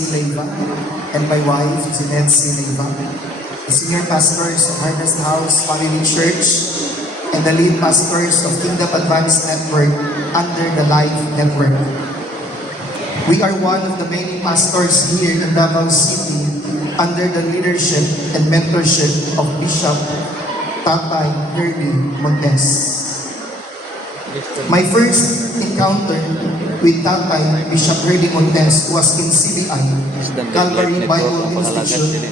C. Leiva, and my wife, Jeanette C. Leiva, the senior pastors of Harvest House Family Church, and the lead pastors of Kingdom Advance Network under the Life Network. We are one of the many pastors here in Davao City under the leadership and mentorship of Bishop Tatay Herdy Montes. My first encounter with Tatay Bishop Herdy Montes was in CBI, Calvary Bible Institute,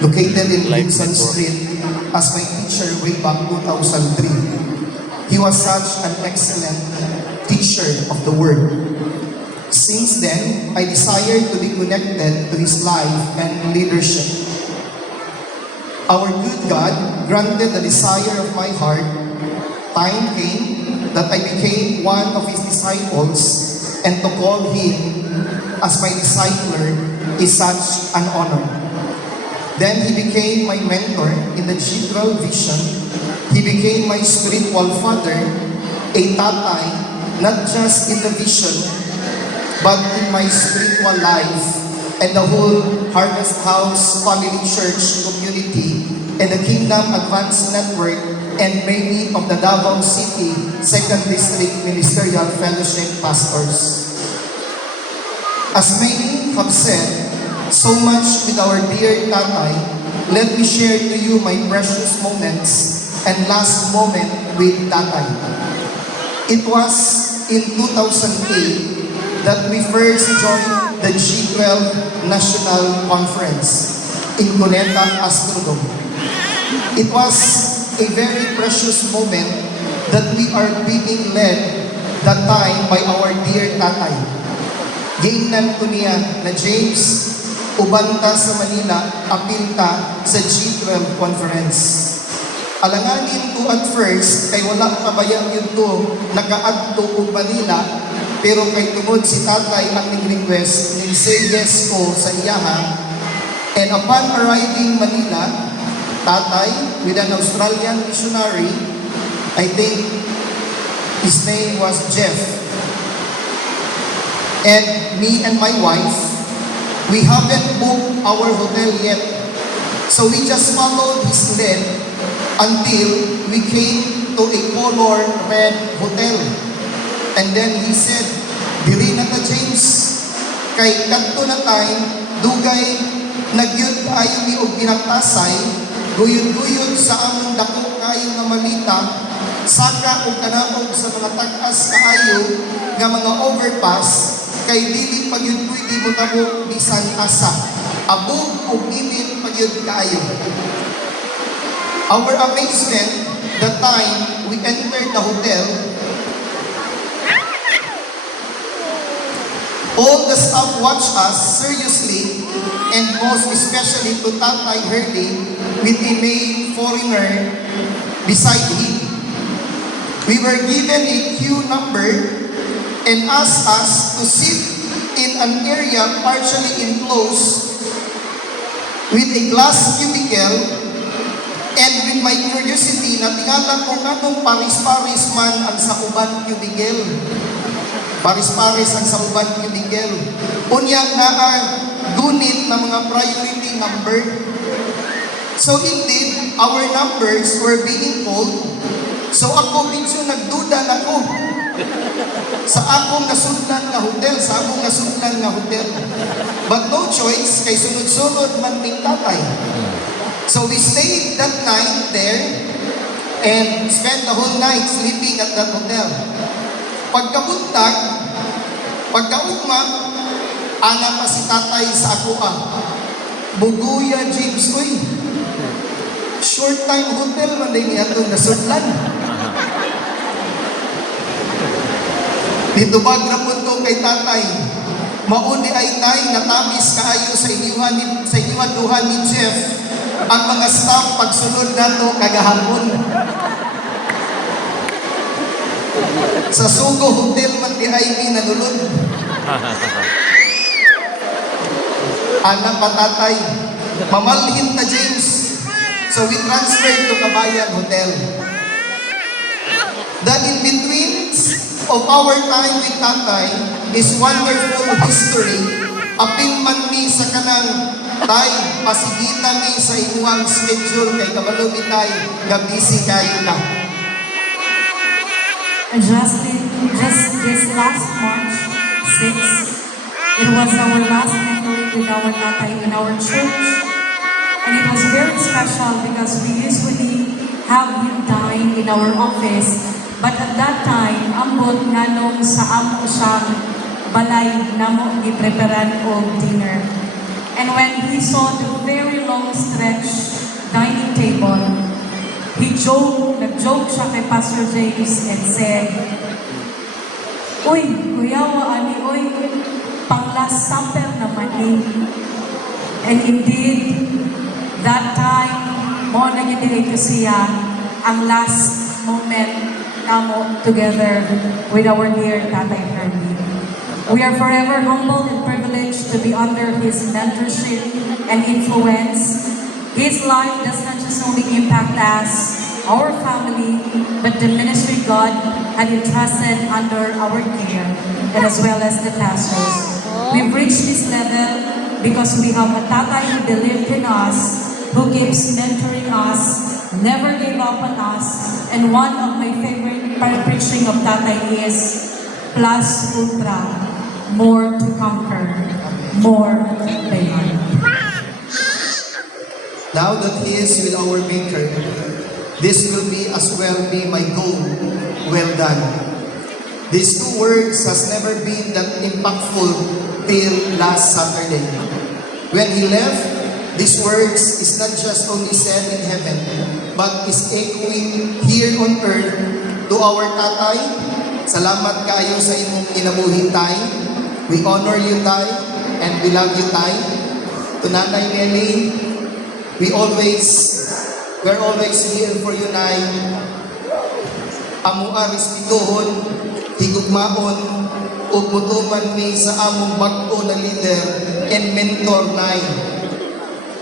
located in Vincent Street, as my teacher way back 2003. He was such an excellent teacher of the Word. Since then, I desired to be connected to his life and leadership. Our good God granted the desire of my heart. Time came that I became one of his disciples, and to call him as my discipler is such an honor. Then he became my mentor in the G12 vision. He became my spiritual father, a tatay, not just in the vision, but in my spiritual life and the whole Harvest House Family Church community and the Kingdom Advance Network and many of the Davao City 2nd District Ministerial Fellowship pastors. As many have said, so much with our dear Tatay, let me share to you my precious moments and last moment with Tatay. It was in 2008 that we first joined the G12 National Conference in Cuneta, Astrodome. It was a very precious moment that we are being led that time by our dear Tatay. Giingnan ko niya na James, ubanta sa Manila, apilta sa G12 conference. Alanganin ko at first, kay wala kabayang yun to, nakaadto ko Manila, pero kay tungod si Tatay ang nag-request, say yes ko sa iyaha. And upon arriving Manila, Tatay, with an Australian missionary, I think his name was Jeff. And me and my wife, we haven't booked our hotel yet. So we just followed his lead until we came to a color red hotel. And then he said, "Diri na ta James, kay kadto na time, dugay nagyud ayo mi og pinagtasay, guyod-guyod sa among dako kayo nga malita, saka og kanaog sa mga tag-as kaayo nga mga overpass, kay dili pagyud pwede mo tabo bisan asa. Abog og init pagyud kaayo." Our amazement, the time we entered the hotel, all the staff watched us seriously, and most especially to Tatay Herdy with a male foreigner beside him. We were given a queue number and asked us to sit in an area partially enclosed with a glass cubicle, and with my curiosity, natingala kung anong paris-paris man ang sa uban cubicle. Paris-paris ang sa uban cubicle. Unyang gunit na mga priority number. So indeed, our numbers were being called. So ako medyo nagduda na ko sa akong nasudlan nga hotel, But no choice, kay sunod-sunod man ming Tatay. So we stayed that night there and spent the whole night sleeping at that hotel. Pagkabuntag, pagkaugma, ana pa si Tatay sa akoa. Buguya James, uy. Short time hotel man din niya itong nasudlan. Dito bag na po ito kay Tatay. Mauni ay tay natamis kaayo sa inyuhan duha ni Jeff ang mga staff pagsunod nato kagahapon. Sa Sugo Hotel man di ay minanulod. Anak pa Tatay, mamalhin na James. So we transferred to Kabayan Hotel. The in-between of our time with Tatay is wonderful history Apil man mi sa kanang tay, pasigitan mi sa imuhang schedule kay kabalo mi tay, nga busy kayo na. And just this last March 6th, it was our last memory with our tatay in our church. And it was very special because we usually have him dine in our office. But at that time, ambot nga nung sa amo siyang balay namo gipreparan og dinner. And when he saw the very long stretch dining table, nag-joke siya kay Pastor James and said, "Uy, kuyawa ani, uy, pang last supper naman eh." And indeed, that time, mo na niya direct siya ang last moment namo together with our dear Tatay Herbie. We are forever humbled and privileged to be under his mentorship and influence. His life does not just only impact us, our family, but the ministry God had entrusted under our care, and as well as the pastors. We've reached this level because we have a tatay who believed in us, who keeps mentoring us, never gave up on us, and one of my favorite preaching of tatay is plus ultra, more to conquer, more beyond. Now that he is with our Maker, this will be as well be my goal. Well done. These two words has never been that impactful till last Saturday. When he left, these words is not just only said in heaven, but is echoing here on earth to our tatay. Salamat kayo sa imong kinabuhi tay. We honor you tay, and we love you tay. To Nanay Nelly, we're always here for you, Nay. Amua respetuhon, higugmaon, ug mutuman mi sa among bag-o na leader and mentor, Nay.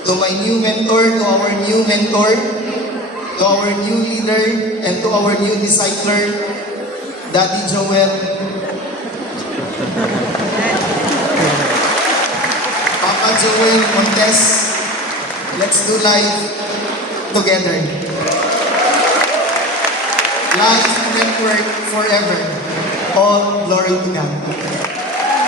To my new mentor, to our new mentor, to our new leader, and to our new discipler, Daddy Joel, Papa Joel Montes. Let's do life together. Life Network forever. All glory to God.